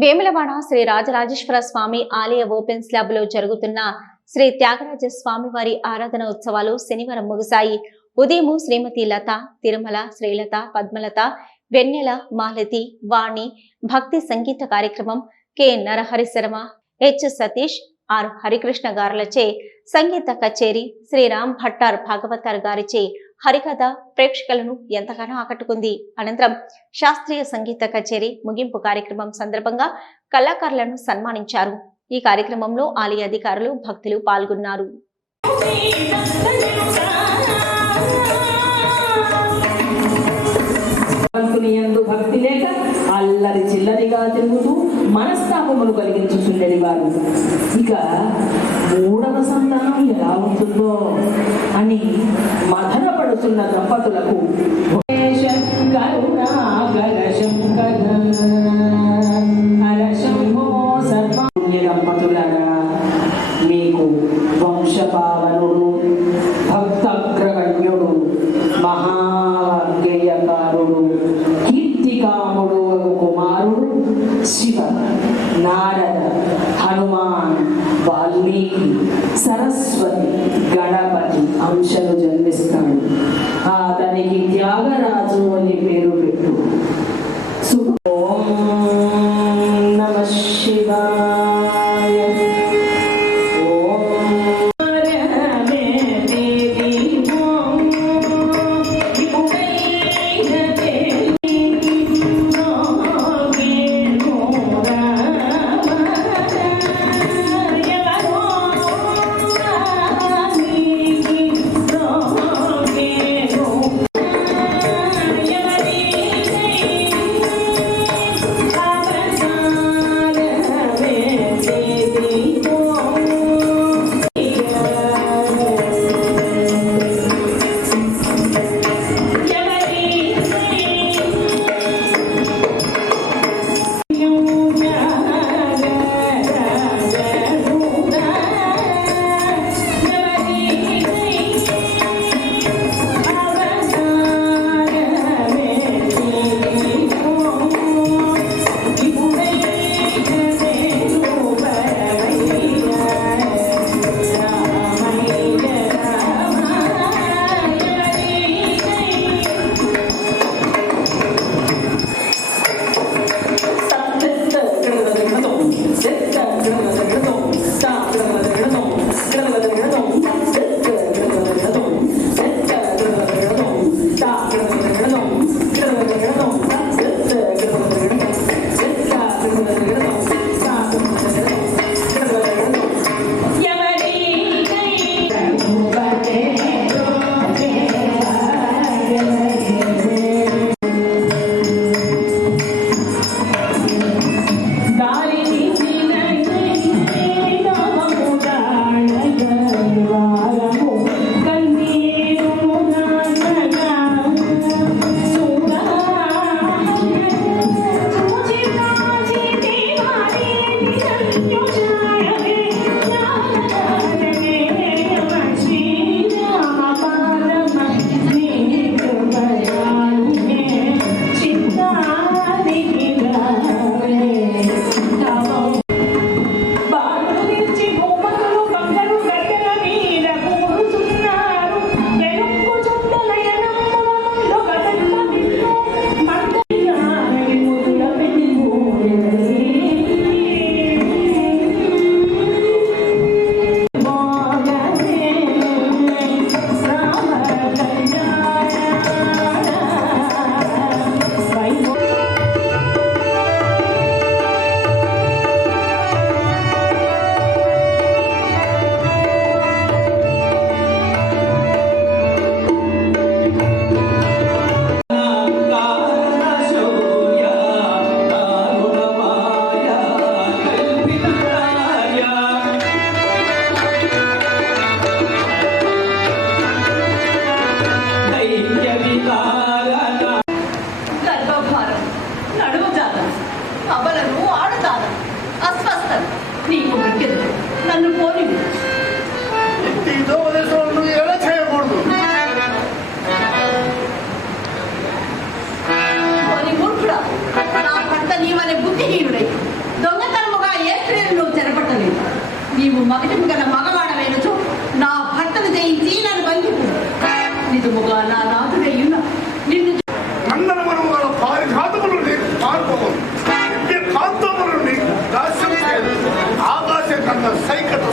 వేములవాడ శ్రీ రాజరాజేశ్వర స్వామి ఆలయ ఓపెన్ స్లాబ్లో జరుగుతున్న శ్రీ త్యాగరాజ స్వామి వారి ఆరాధన ఉత్సవాలు శనివారం ముగిశాయి. ఉదయం శ్రీమతి లత తిరుమల శ్రీలత పద్మలత వెన్నెల మాలతి వాణి భక్తి సంగీత కార్యక్రమం K. Narahari Sharma H. Satish R. Harikrishna గారులచే సంగీత కచేరి శ్రీరామ్ భట్టార్ భాగవతార్ గారిచే హరికథ ప్రేక్షకులను ఎంతగానో ఆకట్టుకుంది. అనంతరం శాస్త్రీయ సంగీత కచేరీ ముగింపు కార్యక్రమం సందర్భంగా కళాకారులను సన్మానించారు. ఈ కార్యక్రమంలో ఆలయ అధికారులు భక్తులు పాల్గొన్నారు. భక్తుని భక్తి లేక అల్లరి చిల్లరిగా తిరుగుతూ మనస్తాపములు కలిగించుచుండేది వారు. ఇక మూడవ సంతానం ఎలా ఉంటుందో అని మధన పడుతున్న దంపతులకు. దంపతులరా అతనికి త్యాగరాజు అని పేరు పెట్టు.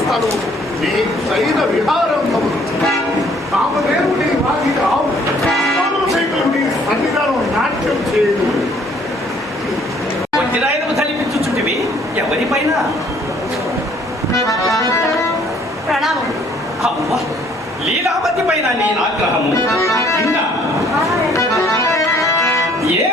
తను నీ శైల విహారం కామదేవుని వాగిట ఆవు సైకుడి సన్నిధానం నాట్యం చేయదు వడ్డిరాయనము తలిపించుచుంటివి ఎవరిపైన? లీలావతి పైన నీ ఆగ్రహము. ఏ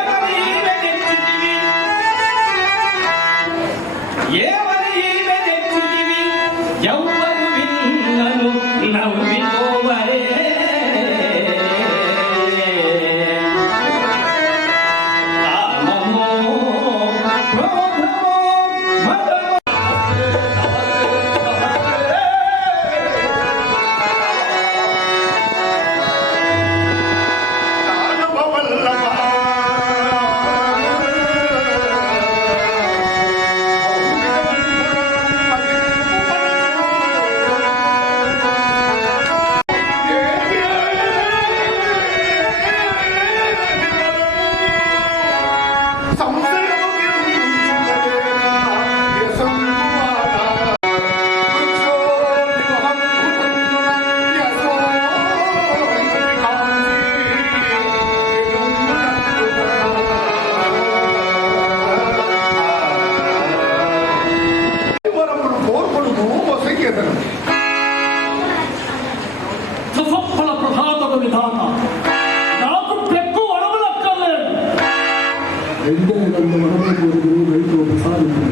ಎಂದರೆ ನನ್ನ ಮನಮೂರು ರೈತರು ಸಾಧನೆ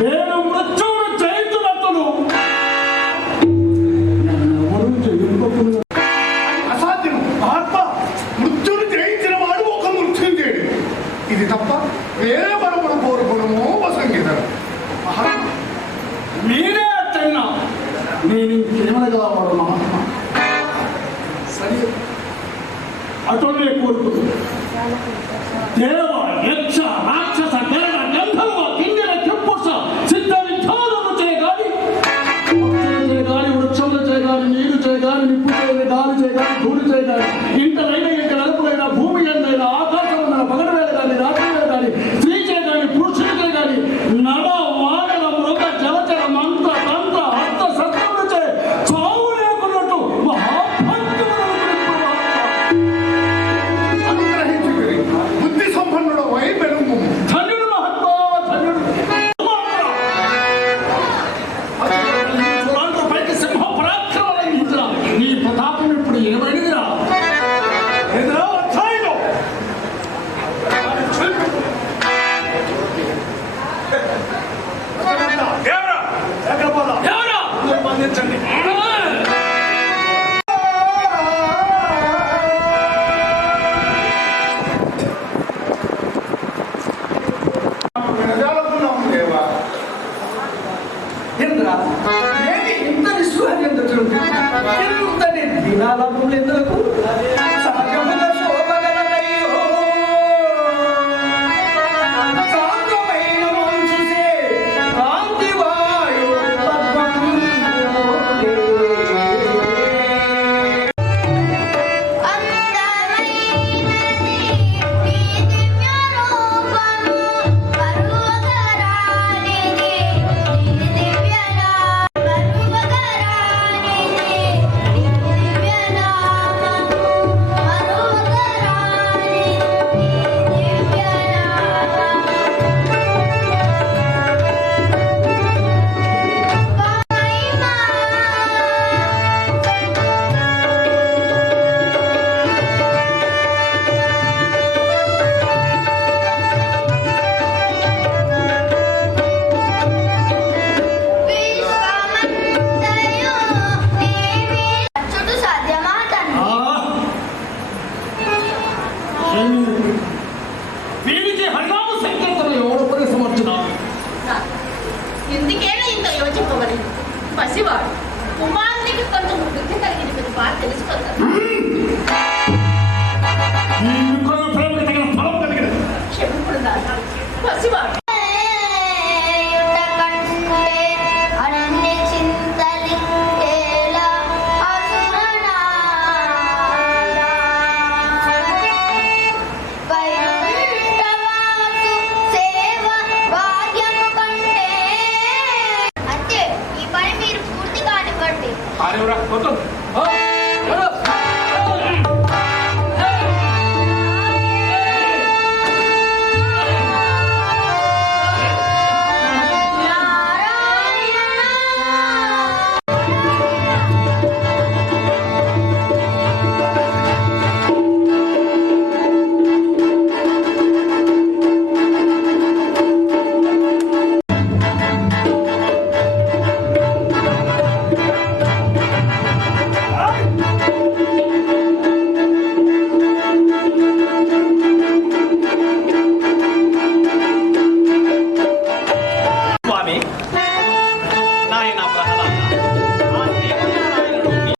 నేను మృత్యువును జయించినట్లు నన్నెవరూ అసాధ్యం ఆత్మ మృత్యుని జయించిన వాడు ఒక మృత్యుంజయుడు ఇది తప్ప వేరే మనమును కోరుకోవడము వసంగీతం మీరే అట్టన్నా నేను ఇంకేమనగా వాడు సరే అటునే కోరుకుంటున్నాను దేవ Спасибо!